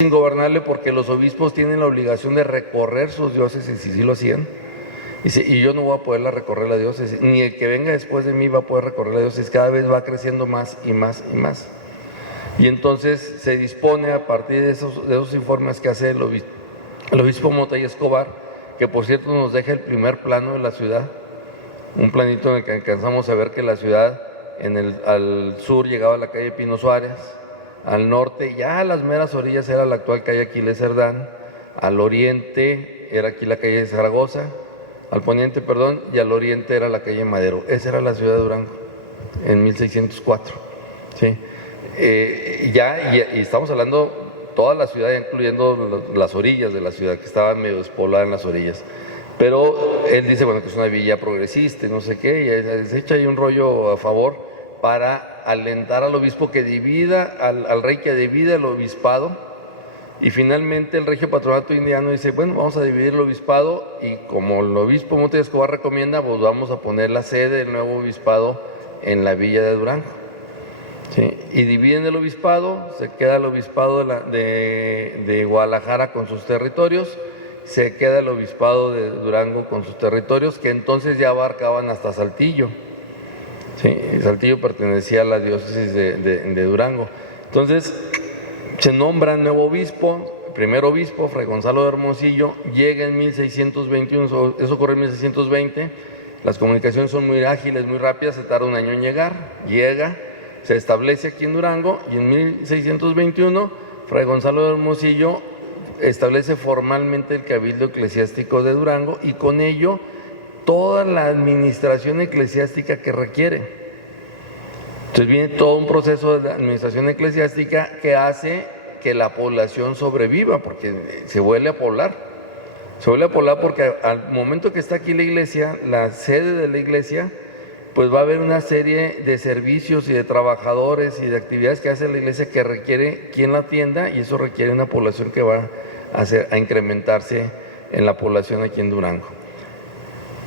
ingobernable porque los obispos tienen la obligación de recorrer sus diócesis, y sí lo hacían. Y yo no voy a poderla recorrer la diócesis, ni el que venga después de mí va a poder recorrer la diócesis, cada vez va creciendo más y más y más. Y entonces se dispone a partir de esos informes que hace el obispo Mota y Escobar, que por cierto nos deja el primer plano de la ciudad, un planito en el que alcanzamos a ver que la ciudad al sur llegaba a la calle Pino Suárez, al norte, ya a las meras orillas era la actual calle Aquiles Cerdán, al oriente era aquí la calle Zaragoza, al poniente, perdón, y al oriente era la calle Madero. Esa era la ciudad de Durango, en 1604, ¿sí? Y estamos hablando toda la ciudad, incluyendo las orillas de la ciudad, que estaba medio despoblada en las orillas. Pero él dice, bueno, que es una villa progresista y no sé qué, y se echa ahí un rollo a favor para alentar al obispo que divida, al rey que divida el obispado, y finalmente el regio patronato indiano dice, bueno, vamos a dividir el obispado, y como el obispo Mota y Escobar recomienda, pues vamos a poner la sede del nuevo obispado en la villa de Durango. ¿Sí? Y dividen el obispado, se queda el obispado de Guadalajara con sus territorios, se queda el obispado de Durango con sus territorios, que entonces ya abarcaban hasta Saltillo. Sí, Saltillo pertenecía a la diócesis de Durango. Entonces se nombra nuevo obispo, el primer obispo, Fray Gonzalo de Hermosillo, llega en 1621, eso ocurre en 1620, las comunicaciones son muy ágiles, muy rápidas, se tarda un año en llegar, llega, se establece aquí en Durango, y en 1621 Fray Gonzalo de Hermosillo establece formalmente el Cabildo Eclesiástico de Durango, y con ello toda la administración eclesiástica que requiere. Entonces viene todo un proceso de administración eclesiástica que hace que la población sobreviva, porque se vuelve a poblar. Se vuelve a poblar porque al momento que está aquí la iglesia, la sede de la iglesia, pues va a haber una serie de servicios y de trabajadores y de actividades que hace la iglesia que requiere quien la atienda, y eso requiere una población que va a incrementarse en la población aquí en Durango.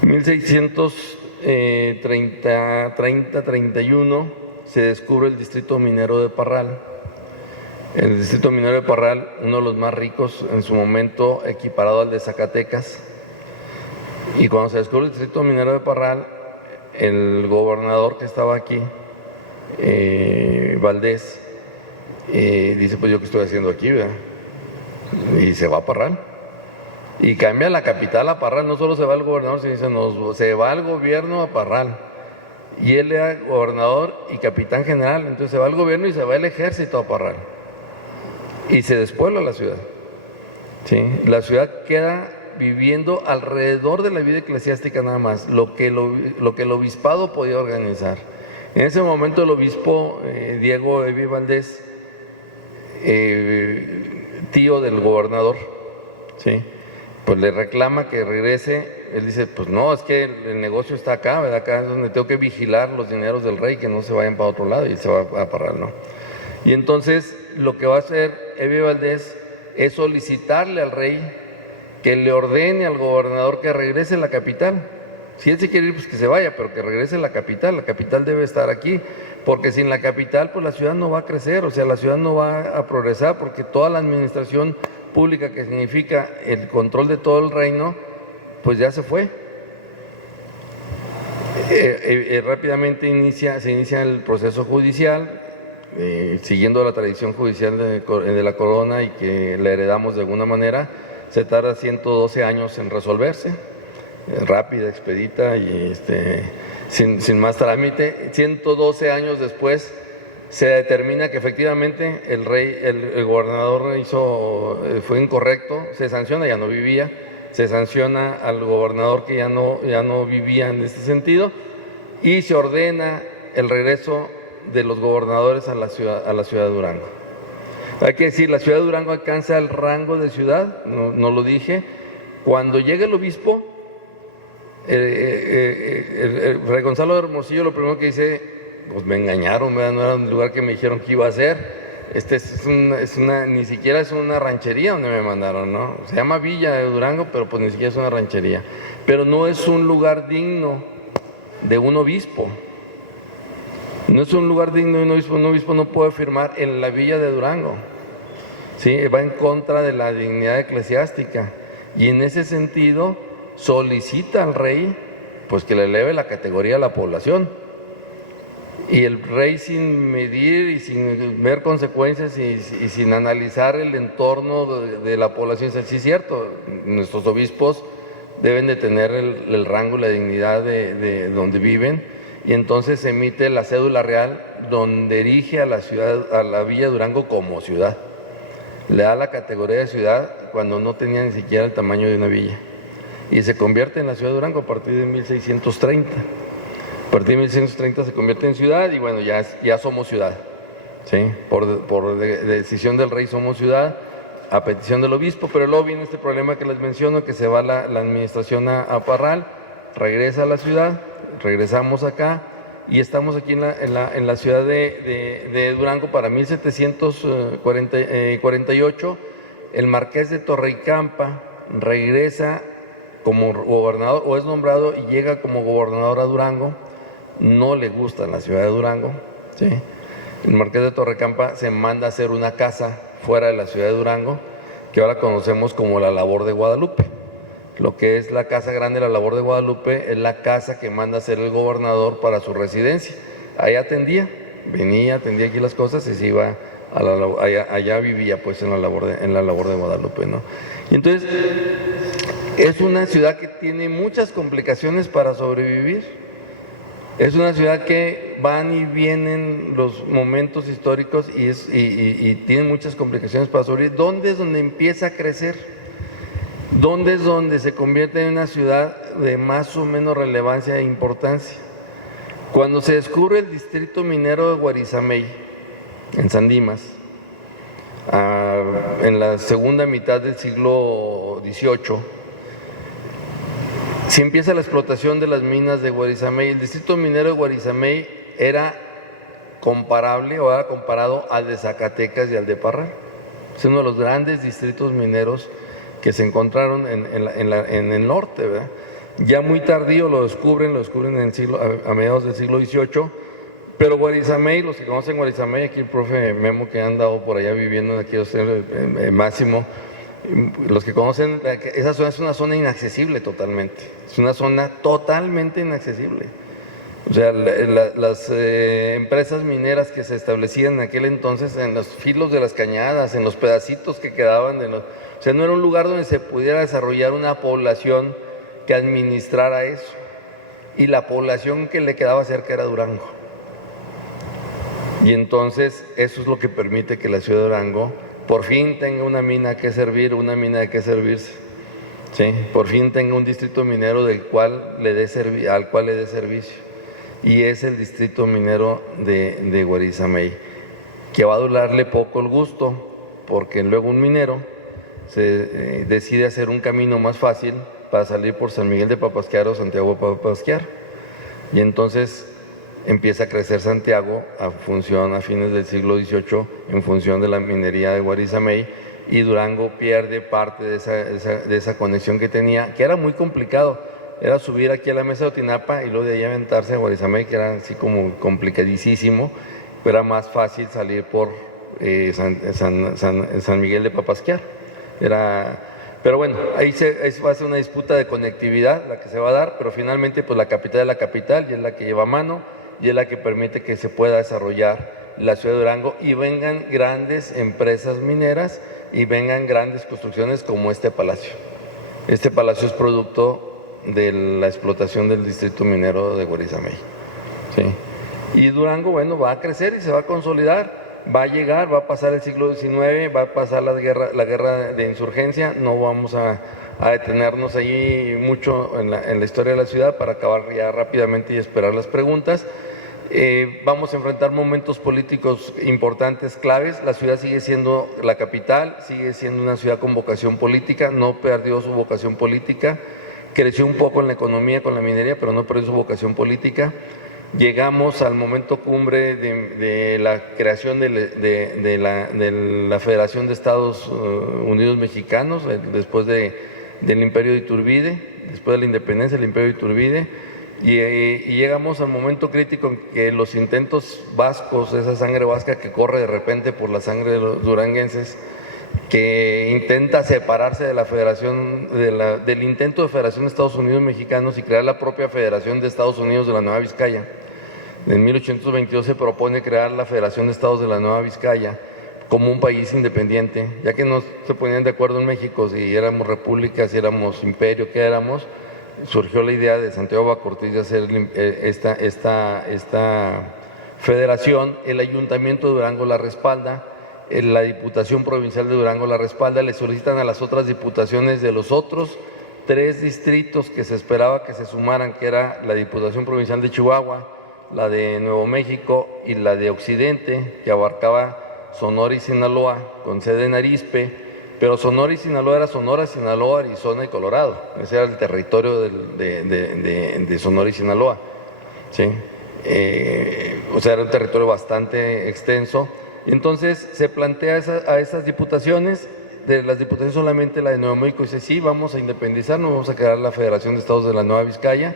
1631 se descubre el distrito minero de Parral. El distrito minero de Parral, uno de los más ricos en su momento, equiparado al de Zacatecas. Y cuando se descubre el distrito minero de Parral, el gobernador que estaba aquí, Valdés, dice, pues yo qué estoy haciendo aquí, ¿verdad? Y se va a Parral. Y cambia la capital a Parral, no solo se va el gobernador, sino se va el gobierno a Parral. Y él era gobernador y capitán general, entonces se va el gobierno y se va el ejército a Parral. Y se despuebla la ciudad. ¿Sí? La ciudad queda viviendo alrededor de la vida eclesiástica nada más, lo que el obispado podía organizar. En ese momento el obispo Diego Evi Valdés, tío del gobernador, ¿sí?, pues le reclama que regrese. Él dice, pues no, es que el negocio está acá, ¿verdad? Acá es donde tengo que vigilar los dineros del rey, que no se vayan para otro lado, y se va a Parral, ¿no? Y entonces lo que va a hacer Evi Valdés es solicitarle al rey que le ordene al gobernador que regrese a la capital. Si él se quiere ir, pues que se vaya, pero que regrese a la capital debe estar aquí, porque sin la capital, pues la ciudad no va a crecer, o sea, la ciudad no va a progresar, porque toda la administración pública, que significa el control de todo el reino, pues ya se fue. Rápidamente se inicia el proceso judicial, siguiendo la tradición judicial de la corona, y que la heredamos de alguna manera. Se tarda 112 años en resolverse, rápida, expedita y sin más trámite. 112 años después se determina que efectivamente el gobernador fue incorrecto, se sanciona, ya no vivía, se sanciona al gobernador que ya no vivía en este sentido, y se ordena el regreso de los gobernadores a la ciudad de Durango. Hay que decir, la ciudad de Durango alcanza el rango de ciudad, no lo dije, cuando llega el obispo, Fray Gonzalo de Hermosillo, lo primero que dice, pues me engañaron, ¿verdad? No era un lugar que me dijeron que iba a ser. Ni siquiera es una ranchería donde me mandaron, ¿no? Se llama Villa de Durango, pero pues ni siquiera es una ranchería. Pero no es un lugar digno de un obispo. No es un lugar digno de un obispo no puede firmar en la Villa de Durango. ¿sí? Va en contra de la dignidad eclesiástica y en ese sentido solicita al rey pues que le eleve la categoría a la población. Y el rey, sin medir y sin ver consecuencias y sin analizar el entorno de la población, dice: sí, es cierto, nuestros obispos deben de tener el rango y la dignidad de donde viven, y entonces emite la cédula real donde erige a la ciudad, a la Villa Durango como ciudad. Le da la categoría de ciudad cuando no tenía ni siquiera el tamaño de una villa. Y se convierte en la ciudad de Durango a partir de 1630. A partir de 1630 se convierte en ciudad y bueno, ya somos ciudad, ¿sí? Por decisión del rey somos ciudad, a petición del obispo, pero luego viene este problema que les menciono, que se va la administración a Parral, regresa a la ciudad, regresamos acá y estamos aquí en la ciudad de Durango para 1748. El marqués de Torrecampa regresa como gobernador, o es nombrado y llega como gobernador a Durango. No le gusta la ciudad de Durango, ¿sí? El marqués de Torrecampa se manda a hacer una casa fuera de la ciudad de Durango, que ahora conocemos como la Labor de Guadalupe. Lo que es la Casa Grande de la Labor de Guadalupe es la casa que manda a hacer el gobernador para su residencia. Ahí venía, atendía aquí las cosas y se iba allá vivía pues en la labor de Guadalupe, ¿no? Y entonces es una ciudad que tiene muchas complicaciones para sobrevivir. Es una ciudad que van y vienen los momentos históricos y tiene muchas complicaciones para sobrevivir. ¿Dónde es donde empieza a crecer? ¿Dónde es donde se convierte en una ciudad de más o menos relevancia e importancia? Cuando se descubre el distrito minero de Guarizamey, en San Dimas, en la segunda mitad del siglo XVIII, si empieza la explotación de las minas de Guarizamey. El distrito minero de Guarizamey era comparable o era comparado al de Zacatecas y al de Parral. Es uno de los grandes distritos mineros que se encontraron en el norte, ¿verdad? Ya muy tardío lo descubren a mediados del siglo XVIII, pero Guarizamey, los que conocen Guarizamey, aquí el profe Memo que ha andado por allá viviendo, aquí Máximo, los que conocen, esa zona es una zona inaccesible totalmente, es una zona totalmente inaccesible. O sea, las empresas mineras que se establecían en aquel entonces en los filos de las cañadas, en los pedacitos que quedaban, o sea, no era un lugar donde se pudiera desarrollar una población que administrara eso, y la población que le quedaba cerca era Durango. Y entonces eso es lo que permite que la ciudad de Durango por fin tenga una mina que servir, una mina de que servirse, ¿sí? Por fin tenga un distrito minero al cual le dé servicio, y es el distrito minero de Guarizamey, que va a durarle poco el gusto, porque luego un minero se decide hacer un camino más fácil para salir por San Miguel de Papasquiaro o Santiago de Papasquiaro, y entonces empieza a crecer Santiago a fines del siglo XVIII en función de la minería de Guarizamey, y Durango pierde parte de esa conexión que tenía, que era muy complicado. Era subir aquí a la mesa de Otinapa y luego de ahí aventarse a Guarizamey, que era así como complicadísimo, pero era más fácil salir por San Miguel de Papasquiaro. Pero bueno, ahí va a ser una disputa de conectividad la que se va a dar, pero finalmente pues la capital es la capital y es la que lleva mano y es la que permite que se pueda desarrollar la ciudad de Durango y vengan grandes empresas mineras y vengan grandes construcciones como este palacio. Este palacio es producto de la explotación del distrito minero de Guarizamey, ¿sí? Y Durango, bueno, va a crecer y se va a consolidar, va a llegar, va a pasar el siglo XIX, va a pasar la guerra de insurgencia. No vamos a detenernos allí mucho en la historia de la ciudad para acabar ya rápidamente y esperar las preguntas. Vamos a enfrentar momentos políticos importantes, claves. La ciudad sigue siendo la capital, sigue siendo una ciudad con vocación política, no perdió su vocación política, creció un poco en la economía con la minería, pero no perdió su vocación política. Llegamos al momento cumbre de la creación de la Federación de Estados Unidos Mexicanos, después del Imperio de Iturbide, después de la independencia del Imperio de Iturbide. Y llegamos al momento crítico en que los intentos vascos, esa sangre vasca que corre de repente por la sangre de los duranguenses, que intenta separarse de la federación, del intento de federación de Estados Unidos mexicanos y crear la propia Federación de Estados Unidos de la Nueva Vizcaya. En 1822 se propone crear la Federación de Estados de la Nueva Vizcaya como un país independiente, ya que no se ponían de acuerdo en México si éramos república, si éramos imperio, qué éramos. Surgió la idea de Santiago Bacortiz de hacer esta federación. El Ayuntamiento de Durango la respalda, la Diputación Provincial de Durango la respalda, le solicitan a las otras diputaciones de los otros 3 distritos que se esperaba que se sumaran, que era la Diputación Provincial de Chihuahua, la de Nuevo México y la de Occidente, que abarcaba Sonora y Sinaloa, con sede en Arizpe, pero Sonora y Sinaloa era Sonora, Sinaloa, Arizona y Colorado. Ese era el territorio de Sonora y Sinaloa, ¿sí? O sea, era un territorio bastante extenso. Entonces se plantea a esas diputaciones, de las diputaciones solamente la de Nuevo México dice sí, vamos a independizarnos, vamos a crear la Federación de Estados de la Nueva Vizcaya.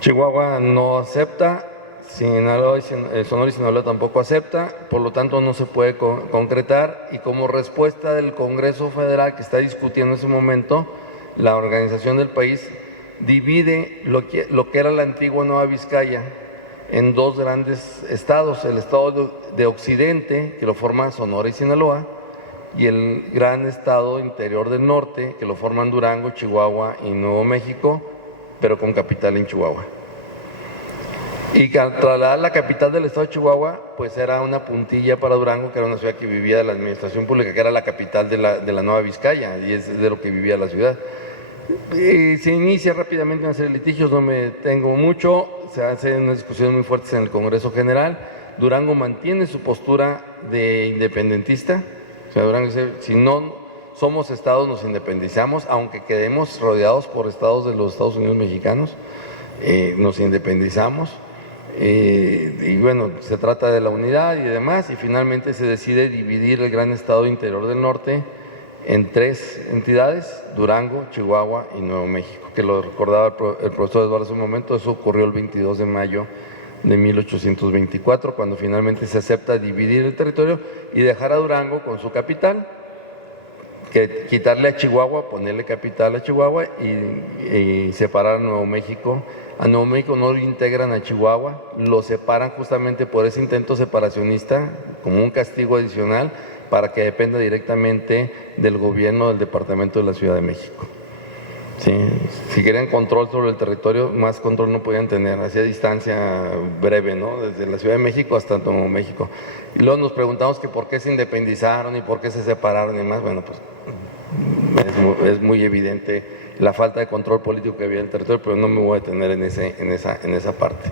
Chihuahua no acepta, Sonora y Sinaloa tampoco acepta, por lo tanto no se puede concretar, y como respuesta del Congreso Federal que está discutiendo en ese momento, la organización del país divide lo que era la antigua Nueva Vizcaya en 2 grandes estados, el estado de Occidente, que lo forman Sonora y Sinaloa, y el gran estado interior del norte, que lo forman Durango, Chihuahua y Nuevo México, pero con capital en Chihuahua. Y al trasladar la capital del estado de Chihuahua, pues era una puntilla para Durango, que era una ciudad que vivía de la administración pública, que era la capital de la Nueva Vizcaya, y es de lo que vivía la ciudad. Y se inicia rápidamente una serie de litigios, no me tengo mucho, se hacen unas discusiones muy fuertes en el Congreso General. Durango mantiene su postura de independentista, o sea, Durango dice, si no somos estados nos independizamos, aunque quedemos rodeados por estados de los Estados Unidos mexicanos, nos independizamos. Y bueno, se trata de la unidad y demás, y finalmente se decide dividir el gran estado interior del norte en 3 entidades, Durango, Chihuahua y Nuevo México, que lo recordaba el profesor Eduardo hace un momento. Eso ocurrió el 22 de mayo de 1824, cuando finalmente se acepta dividir el territorio y dejar a Durango con su capital, que quitarle a Chihuahua, ponerle capital a Chihuahua y separar a Nuevo México. A Nuevo México no lo integran a Chihuahua, lo separan justamente por ese intento separacionista, como un castigo adicional, para que dependa directamente del gobierno del departamento de la Ciudad de México. Sí, si querían control sobre el territorio, más control no podían tener, hacía distancia breve, ¿no? Desde la Ciudad de México hasta Nuevo México. Y luego nos preguntamos que por qué se independizaron y por qué se separaron y más. Bueno, pues es muy evidente la falta de control político que había en el territorio, pero no me voy a detener en esa parte.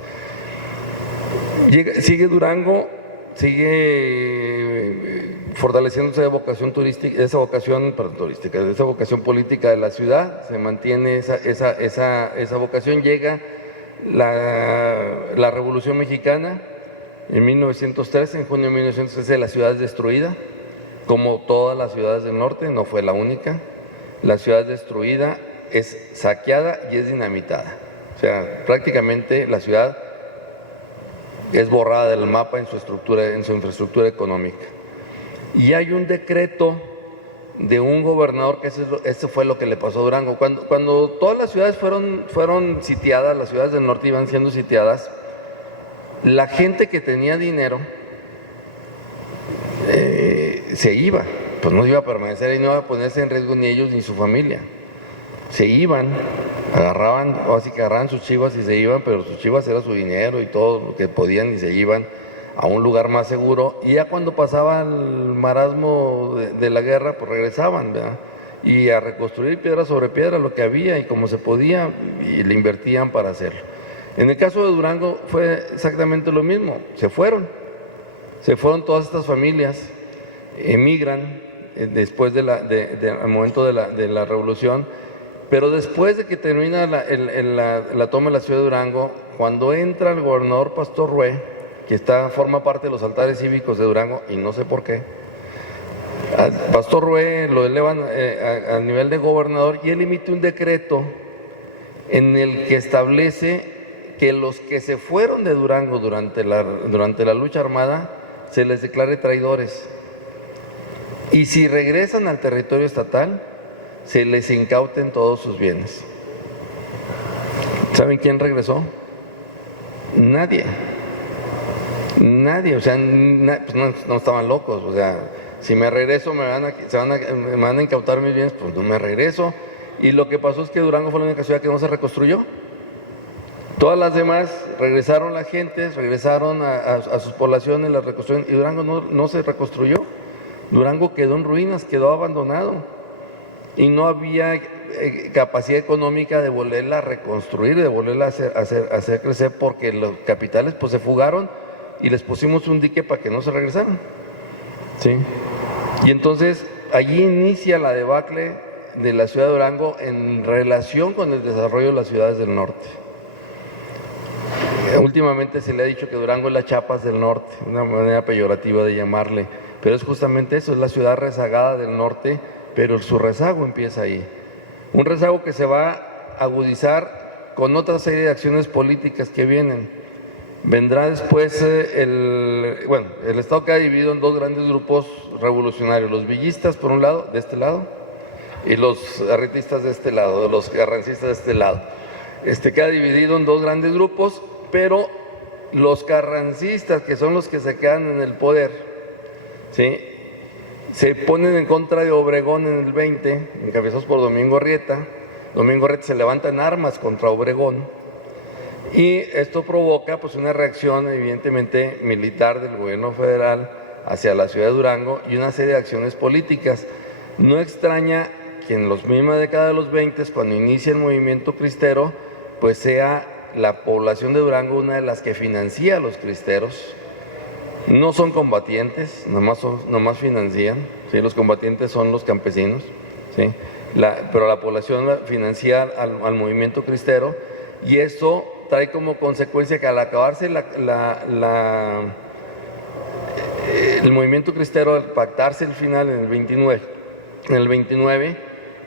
Sigue Durango, sigue fortaleciéndose de vocación turística, esa vocación política de la ciudad, se mantiene esa vocación. Llega la Revolución Mexicana en 1913, en junio de 1913 la ciudad es destruida, como todas las ciudades del norte, no fue la única. La ciudad es destruida, es saqueada y es dinamitada. O sea, prácticamente la ciudad es borrada del mapa en su infraestructura económica. Y hay un decreto de un gobernador, que eso fue lo que le pasó a Durango. Cuando todas las ciudades fueron sitiadas, las ciudades del norte iban siendo sitiadas, la gente que tenía dinero se iba, pues no iba a permanecer y no iba a ponerse en riesgo ni ellos ni su familia. Se iban, agarraban sus chivas y se iban, pero sus chivas era su dinero y todo lo que podían, y se iban a un lugar más seguro, y ya cuando pasaba el marasmo de la guerra, pues regresaban, ¿verdad? Y a reconstruir piedra sobre piedra lo que había y como se podía, y le invertían para hacerlo. En el caso de Durango fue exactamente lo mismo, se fueron todas estas familias, emigran después al momento de la revolución. Pero después de que termina la toma de la ciudad de Durango, cuando entra el gobernador Pastor Rue, que forma parte de los altares cívicos de Durango, y no sé por qué, Pastor Rue lo elevan al nivel de gobernador, y él emite un decreto en el que establece que los que se fueron de Durango durante la lucha armada se les declare traidores. Y si regresan al territorio estatal, se les incauten todos sus bienes. ¿Saben quién regresó? Nadie. Nadie, o sea, pues no estaban locos, o sea, si me regreso me van a incautar mis bienes, pues no me regreso. Y lo que pasó es que Durango fue la única ciudad que no se reconstruyó. Todas las demás regresaron las gentes, regresaron a sus poblaciones, las reconstruyeron, y Durango no se reconstruyó. Durango quedó en ruinas, quedó abandonado, y no había capacidad económica de volverla a reconstruir, de volverla a hacer crecer, porque los capitales pues se fugaron y les pusimos un dique para que no se regresaran. ¿Sí? Y entonces allí inicia la debacle de la ciudad de Durango en relación con el desarrollo de las ciudades del norte. Últimamente se le ha dicho que Durango es la Chiapas del norte, una manera peyorativa de llamarle, pero es justamente eso, es la ciudad rezagada del norte, pero su rezago empieza ahí. Un rezago que se va a agudizar con otra serie de acciones políticas que vienen. Vendrá después el Estado queda dividido en dos grandes grupos revolucionarios, los villistas por un lado, de este lado, y los arritistas de este lado, los carrancistas de este lado. Queda dividido en dos grandes grupos, pero los carrancistas, que son los que se quedan en el poder, ¿sí?, se ponen en contra de Obregón en el 20, encabezados por Domingo Arrieta. Domingo Arrieta se levanta en armas contra Obregón, y esto provoca pues una reacción evidentemente militar del gobierno federal hacia la ciudad de Durango y una serie de acciones políticas. No extraña que en la misma década de los 20, cuando inicia el movimiento cristero, pues sea la población de Durango una de las que financia a los cristeros. No son combatientes, nomás financian, ¿sí? Los combatientes son los campesinos, ¿sí? Pero la población financia al movimiento cristero, y eso trae como consecuencia que al acabarse el movimiento cristero, al pactarse el final en el 29,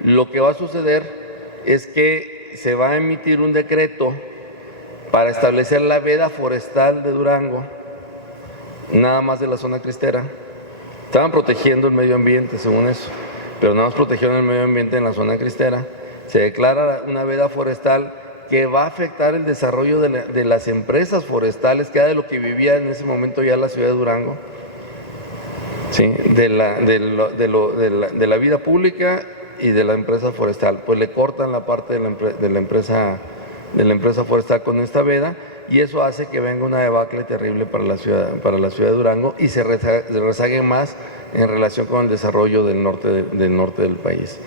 lo que va a suceder es que se va a emitir un decreto para establecer la veda forestal de Durango, nada más de la zona cristera. Estaban protegiendo el medio ambiente, según eso, pero nada más protegieron el medio ambiente en la zona cristera. Se declara una veda forestal que va a afectar el desarrollo de las empresas forestales, que era de lo que vivía en ese momento ya la ciudad de Durango, ¿sí?, de la vida pública y de la empresa forestal. Pues le cortan la parte de la empresa forestal con esta veda, y eso hace que venga una debacle terrible para la ciudad de Durango, y se rezague más en relación con el desarrollo del norte del país.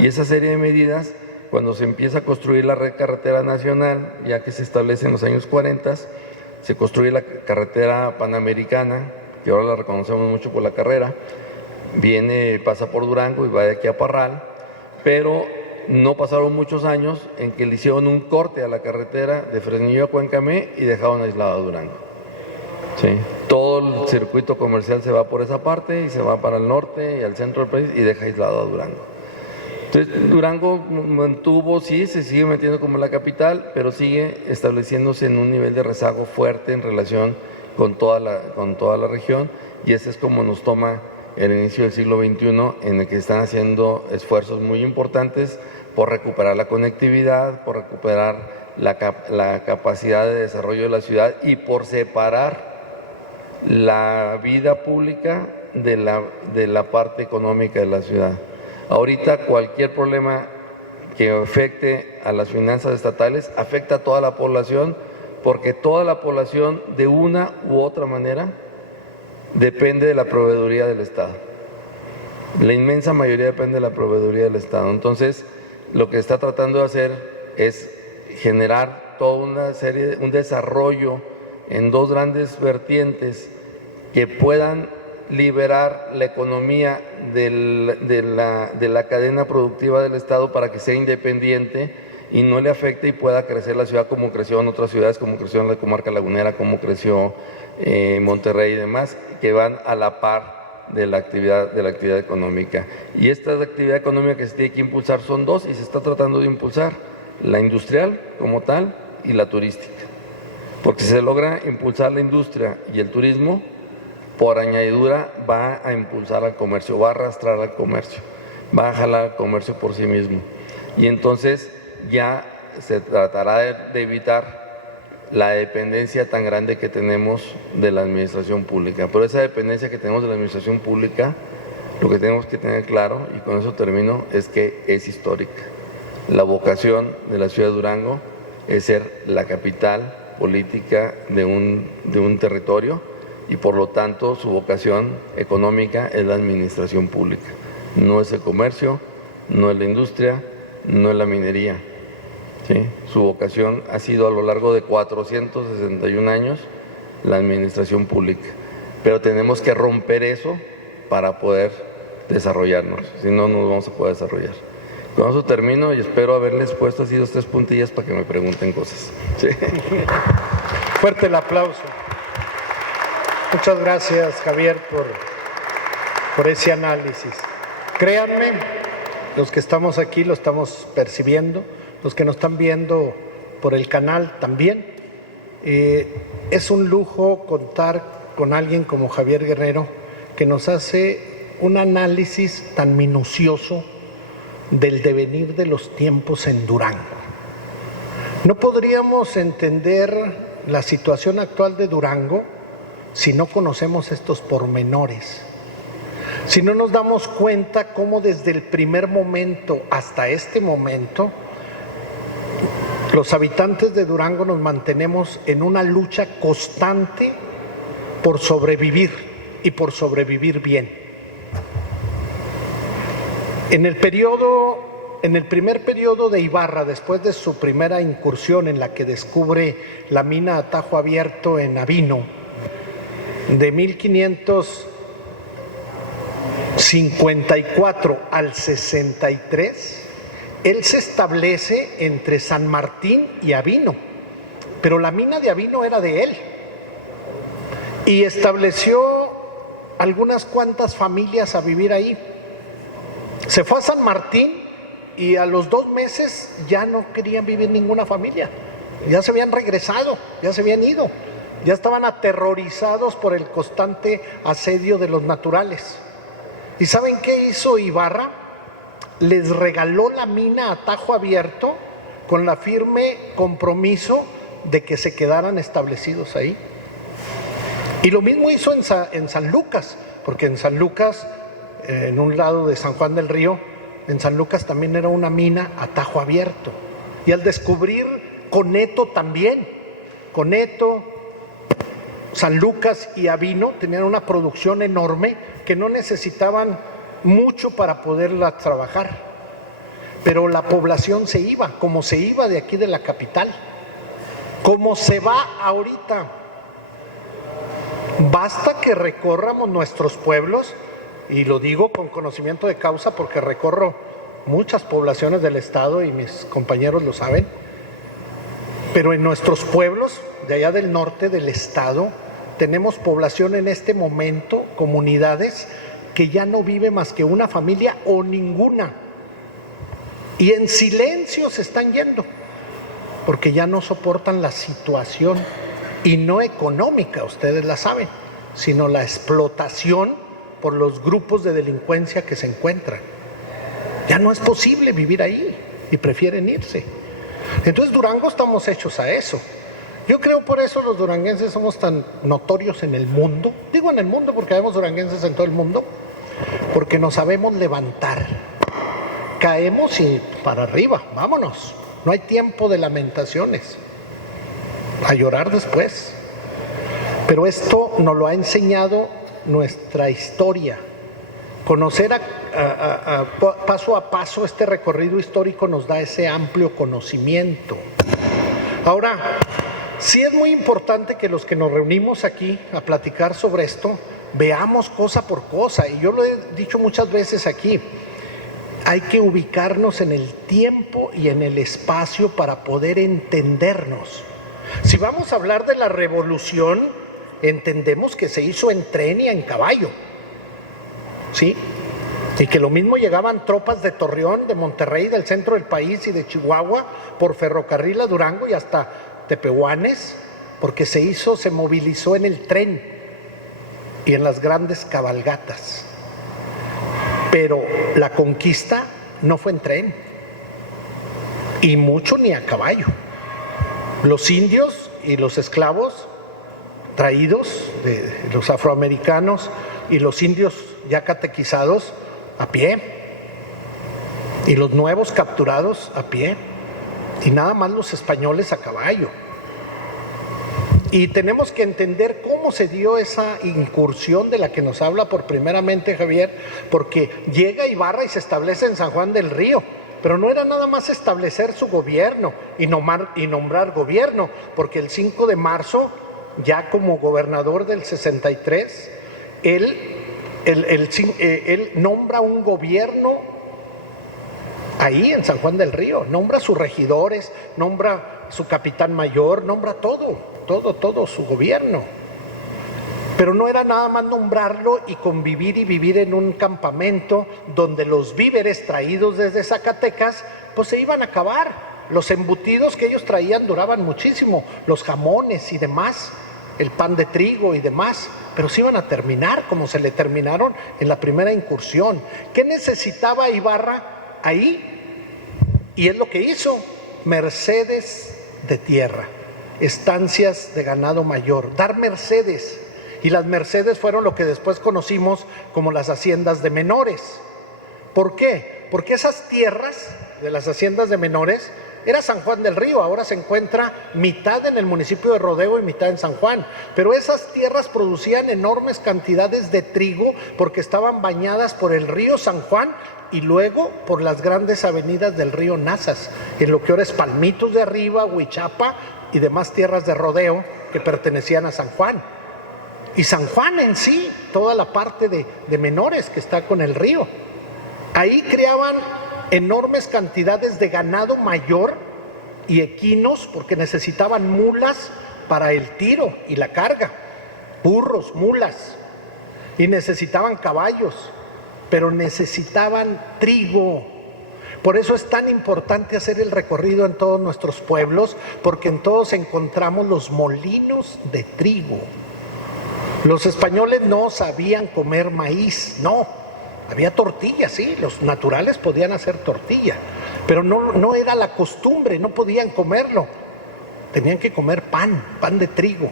Y esa serie de medidas, cuando se empieza a construir la red carretera nacional, ya que se establece en los años 40, se construye la carretera panamericana, que ahora la reconocemos mucho por la carrera, pasa por Durango y va de aquí a Parral, pero no pasaron muchos años en que le hicieron un corte a la carretera de Fresnillo a Cuencamé y dejaron aislado a Durango. ¿Sí? Todo el circuito comercial se va por esa parte y se va para el norte y al centro del país y deja aislado a Durango. Entonces, Durango sí, se sigue metiendo como la capital, pero sigue estableciéndose en un nivel de rezago fuerte en relación con toda la región, y ese es como nos toma el inicio del siglo XXI, en el que están haciendo esfuerzos muy importantes por recuperar la conectividad, por recuperar la capacidad de desarrollo de la ciudad y por separar la vida pública de la parte económica de la ciudad. Ahorita cualquier problema que afecte a las finanzas estatales afecta a toda la población, porque toda la población de una u otra manera depende de la proveeduría del Estado. La inmensa mayoría depende de la proveeduría del Estado. Entonces, lo que está tratando de hacer es generar toda una serie, un desarrollo en dos grandes vertientes que puedan liberar la economía de la cadena productiva del Estado para que sea independiente y no le afecte y pueda crecer la ciudad como creció en otras ciudades, como creció en la comarca lagunera, como creció Monterrey y demás, que van a la par de la actividad económica. Y esta actividad económica que se tiene que impulsar son dos, y se está tratando de impulsar: la industrial como tal y la turística. Porque si se logra impulsar la industria y el turismo, por añadidura va a impulsar al comercio, va a arrastrar al comercio, va a jalar al comercio por sí mismo. Y entonces ya se tratará de evitar la dependencia tan grande que tenemos de la administración pública. Pero esa dependencia que tenemos de la administración pública, lo que tenemos que tener claro, y con eso termino, es que es histórica. La vocación de la ciudad de Durango es ser la capital política de un territorio, y por lo tanto su vocación económica es la administración pública. No es el comercio, no es la industria, no es la minería. ¿Sí? Su vocación ha sido a lo largo de 461 años la administración pública. Pero tenemos que romper eso para poder desarrollarnos, si no, no nos vamos a poder desarrollar. Con eso termino y espero haberles puesto así 2 o 3 puntillas para que me pregunten cosas. ¿Sí? Fuerte el aplauso. Muchas gracias, Javier, por ese análisis. Créanme, los que estamos aquí lo estamos percibiendo, los que nos están viendo por el canal también. Es un lujo contar con alguien como Javier Guerrero, que nos hace un análisis tan minucioso del devenir de los tiempos en Durango. No podríamos entender la situación actual de Durango si no conocemos estos pormenores, si no nos damos cuenta cómo desde el primer momento hasta este momento los habitantes de Durango nos mantenemos en una lucha constante por sobrevivir y por sobrevivir bien. En el primer periodo de Ibarra, después de su primera incursión en la que descubre la mina a Tajo Abierto en Avino, de 1554 al 63, él se establece entre San Martín y Avino, pero la mina de Avino era de él, y estableció algunas cuantas familias a vivir ahí. Se fue a San Martín y a los 2 meses ya no querían vivir ninguna familia, ya se habían regresado, ya se habían ido, ya estaban aterrorizados por el constante asedio de los naturales. ¿Y saben qué hizo Ibarra? Les regaló la mina a Tajo Abierto con la firme compromiso de que se quedaran establecidos ahí. Y lo mismo hizo en San Lucas, porque en San Lucas, en un lado de San Juan del Río, en San Lucas también era una mina a Tajo Abierto. Y al descubrir Coneto también, Coneto, San Lucas y Avino tenían una producción enorme que no necesitaban mucho para poderla trabajar. Pero la población se iba, como se iba de aquí de la capital, como se va ahorita. Basta que recorramos nuestros pueblos, y lo digo con conocimiento de causa porque recorro muchas poblaciones del estado y mis compañeros lo saben, pero en nuestros pueblos de allá del norte del estado tenemos población en este momento, comunidades que ya no vive más que una familia o ninguna, y en silencio se están yendo porque ya no soportan la situación, y no económica, ustedes la saben, sino la explotación por los grupos de delincuencia que se encuentran. Ya no es posible vivir ahí y prefieren irse. Entonces Durango estamos hechos a eso. Yo creo por eso los duranguenses somos tan notorios en el mundo. Digo en el mundo porque vemos duranguenses en todo el mundo, porque nos sabemos levantar. Caemos y para arriba, vámonos. No hay tiempo de lamentaciones. A llorar después. Pero esto nos lo ha enseñado nuestra historia. Conocer paso a paso este recorrido histórico nos da ese amplio conocimiento. Ahora, sí es muy importante que los que nos reunimos aquí a platicar sobre esto, veamos cosa por cosa. Y yo lo he dicho muchas veces aquí, hay que ubicarnos en el tiempo y en el espacio para poder entendernos. Si vamos a hablar de la revolución, entendemos que se hizo en tren y en caballo, ¿sí? Y que lo mismo llegaban tropas de Torreón, de Monterrey, del centro del país y de Chihuahua por ferrocarril a Durango y hasta Tepehuanes, porque se movilizó en el tren. y en las grandes cabalgatas. Pero la conquista no fue en tren, y mucho ni a caballo. Los indios y los esclavos traídos de los afroamericanos y los indios ya catequizados a pie, y los nuevos capturados a pie, y nada más los españoles a caballo. Y tenemos que entender cómo se dio esa incursión de la que nos habla por primeramente Javier, porque llega Ibarra y se establece en San Juan del Río, pero no era nada más establecer su gobierno y nombrar gobierno, porque el 5 de marzo, ya como gobernador del 63, él nombra un gobierno ahí en San Juan del Río, nombra sus regidores, nombra su capitán mayor, nombra todo su gobierno. Pero no era nada más nombrarlo y convivir y vivir en un campamento donde los víveres traídos desde Zacatecas pues se iban a acabar. Los embutidos que ellos traían duraban muchísimo, los jamones y demás, el pan de trigo y demás, pero se iban a terminar como se le terminaron en la primera incursión. ¿Qué necesitaba Ibarra ahí? Y es lo que hizo: mercedes de tierra, estancias de ganado mayor, dar mercedes. Y las mercedes fueron lo que después conocimos como las haciendas de menores. ¿Por qué? Porque esas tierras de las haciendas de menores era San Juan del Río, ahora se encuentra mitad en el municipio de Rodeo y mitad en San Juan. Pero esas tierras producían enormes cantidades de trigo porque estaban bañadas por el río San Juan y luego por las grandes avenidas del río Nazas, en lo que ahora es Palmitos de Arriba, Huichapa y demás tierras de Rodeo que pertenecían a San Juan. Y San Juan en sí, toda la parte de menores que está con el río. Ahí criaban enormes cantidades de ganado mayor y equinos porque necesitaban mulas para el tiro y la carga, burros, mulas, y necesitaban caballos, pero necesitaban trigo. Por eso es tan importante hacer el recorrido en todos nuestros pueblos, porque en todos encontramos los molinos de trigo. Los españoles no sabían comer maíz, no. Había tortillas, sí, los naturales podían hacer tortilla, pero no era la costumbre, no podían comerlo. Tenían que comer pan de trigo.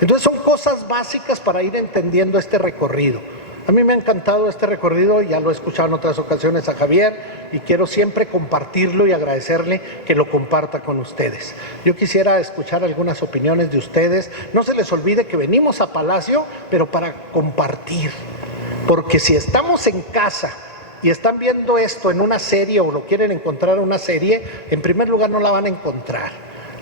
Entonces son cosas básicas para ir entendiendo este recorrido. A mí me ha encantado este recorrido, ya lo he escuchado en otras ocasiones a Javier y quiero siempre compartirlo y agradecerle que lo comparta con ustedes. Yo quisiera escuchar algunas opiniones de ustedes. No se les olvide que venimos a Palacio, pero para compartir. Porque si estamos en casa y están viendo esto en una serie o lo quieren encontrar en una serie, en primer lugar no la van a encontrar.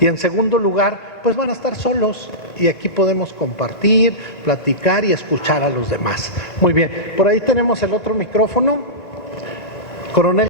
Y en segundo lugar, pues van a estar solos y aquí podemos compartir, platicar y escuchar a los demás. Muy bien, por ahí tenemos el otro micrófono. Coronel.